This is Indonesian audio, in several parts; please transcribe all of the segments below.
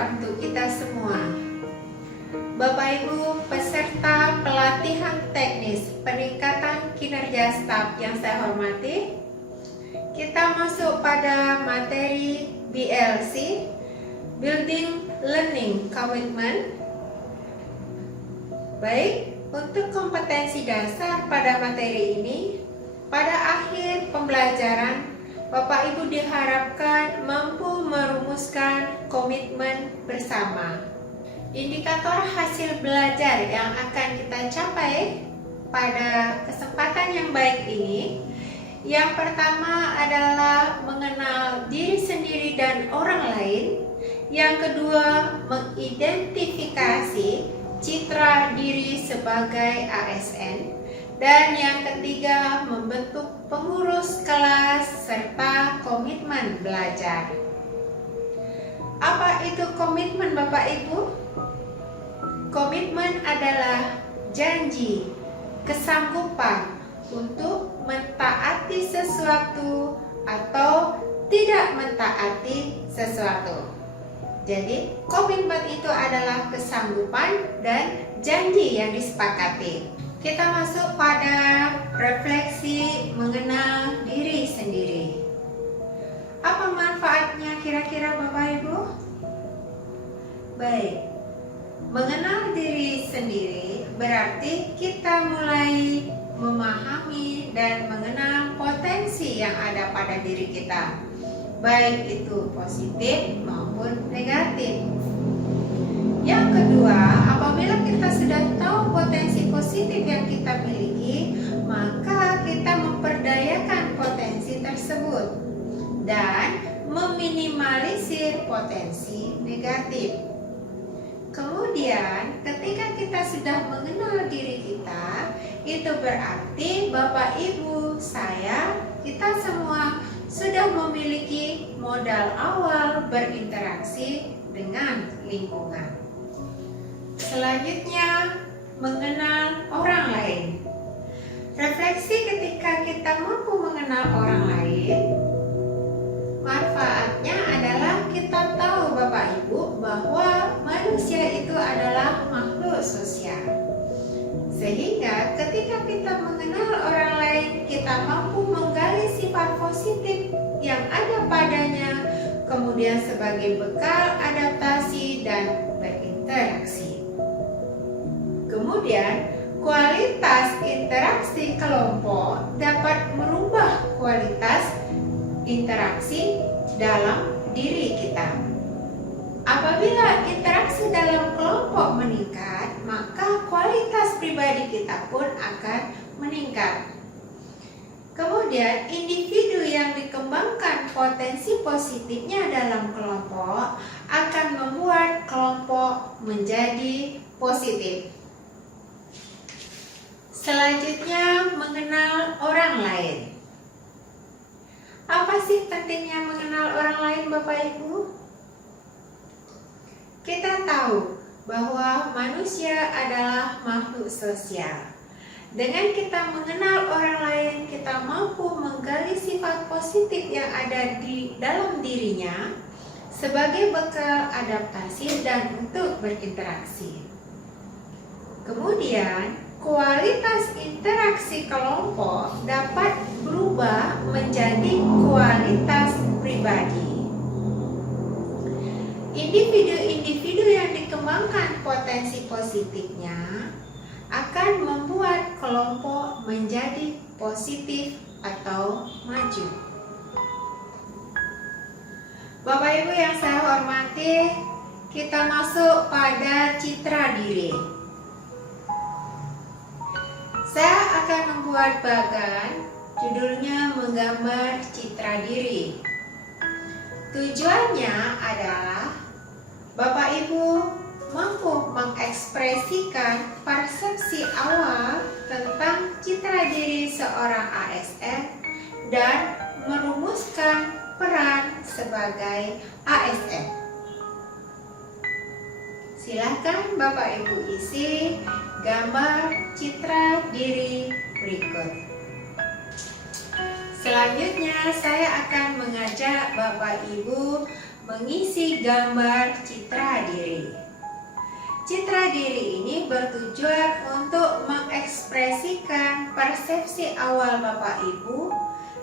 sejahtera untuk kita semua. Bapak Ibu peserta pelatihan teknis peningkatan kinerja staf yang saya hormati, kita masuk pada materi BLC, Building Learning Commitment. Baik, untuk kompetensi dasar pada materi ini, pada akhir pembelajaran Bapak Ibu diharapkan mampu merumuskan komitmen bersama. Indikator hasil belajar yang akan kita capai pada kesempatan yang baik ini, yang pertama adalah mengenal diri sendiri dan orang lain. Yang kedua, mengidentifikasi citra diri sebagai ASN. Dan yang ketiga, membentuk pengurus kelas serta komitmen belajar. Apa itu komitmen Bapak Ibu? Komitmen adalah janji, kesanggupan untuk mentaati sesuatu atau tidak mentaati sesuatu. Jadi, komitmen itu adalah kesanggupan dan janji yang disepakati. Kita masuk pada refleksi mengenal diri sendiri. Apa manfaatnya kira-kira Bapak Ibu? Baik, mengenal diri sendiri berarti kita mulai memahami dan mengenal potensi yang ada pada diri kita, baik itu positif maupun negatif. Yang kedua, apabila kita sudah tahu potensi positif yang kita miliki, maka kita memperdayakan potensi tersebut dan meminimalisir potensi negatif. Kemudian, ketika kita sudah mengenal diri kita, itu berarti Bapak Ibu, saya, kita semua sudah memiliki modal awal berinteraksi dengan lingkungan. Selanjutnya, mengenal orang lain. Refleksi ketika kita mampu mengenal orang lain, manfaatnya adalah kita tahu Bapak Ibu bahwa manusia itu adalah makhluk sosial. Sehingga ketika kita mengenal orang lain, kita mampu menggali sifat positif yang ada padanya, kemudian sebagai bekal adaptasi dan berinteraksi. Kemudian, kualitas interaksi kelompok dapat merubah kualitas interaksi dalam diri kita. Apabila interaksi dalam kelompok meningkat, maka kualitas pribadi kita pun akan meningkat. Kemudian, individu yang dikembangkan potensi positifnya dalam kelompok akan membuat kelompok menjadi positif. Selanjutnya, mengenal orang lain. Apa sih pentingnya mengenal orang lain Bapak Ibu? Kita tahu bahwa manusia adalah makhluk sosial. Dengan kita mengenal orang lain, kita mampu menggali sifat positif yang ada di dalam dirinya sebagai bekal adaptasi dan untuk berinteraksi. Kemudian, kualitas interaksi kelompok dapat berubah menjadi kualitas pribadi. Individu-individu yang dikembangkan potensi positifnya akan membuat kelompok menjadi positif atau maju. Bapak Ibu yang saya hormati, kita masuk pada citra diri. Saya akan membuat bagan, judulnya menggambar citra diri. Tujuannya adalah Bapak Ibu mampu mengekspresikan persepsi awal tentang citra diri seorang ASN dan merumuskan peran sebagai ASN. Silakan Bapak Ibu isi gambar citra diri berikut. Selanjutnya saya akan mengajak Bapak Ibu mengisi gambar citra diri. Citra diri ini bertujuan untuk mengekspresikan persepsi awal Bapak Ibu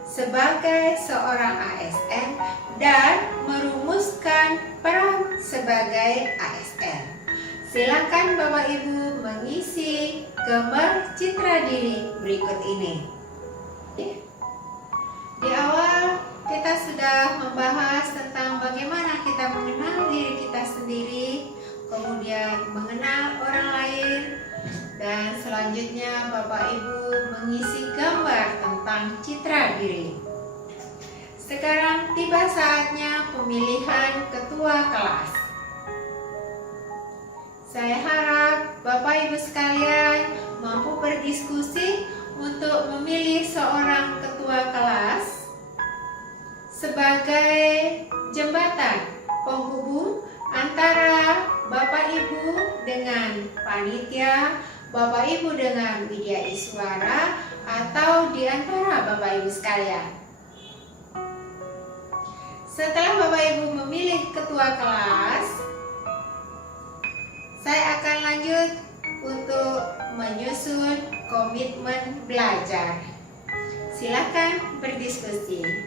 sebagai seorang ASN dan merumuskan peran sebagai ASN. Silakan Bapak Ibu mengisi gambar citra diri berikut ini. Di awal kita sudah membahas tentang bagaimana kita mengenal diri kita sendiri, kemudian mengenal orang lain, dan selanjutnya Bapak Ibu mengisi gambar tentang citra diri. Sekarang tiba saatnya pemilihan ketua kelas. Saya harap Bapak Ibu sekalian mampu berdiskusi untuk memilih seorang ketua kelas sebagai jembatan penghubung antara Bapak Ibu dengan panitia, Bapak Ibu dengan Widya Iswara, atau di antara Bapak Ibu sekalian. Setelah Bapak Ibu memilih ketua kelas, saya akan lanjut untuk menyusun komitmen belajar. Silakan berdiskusi.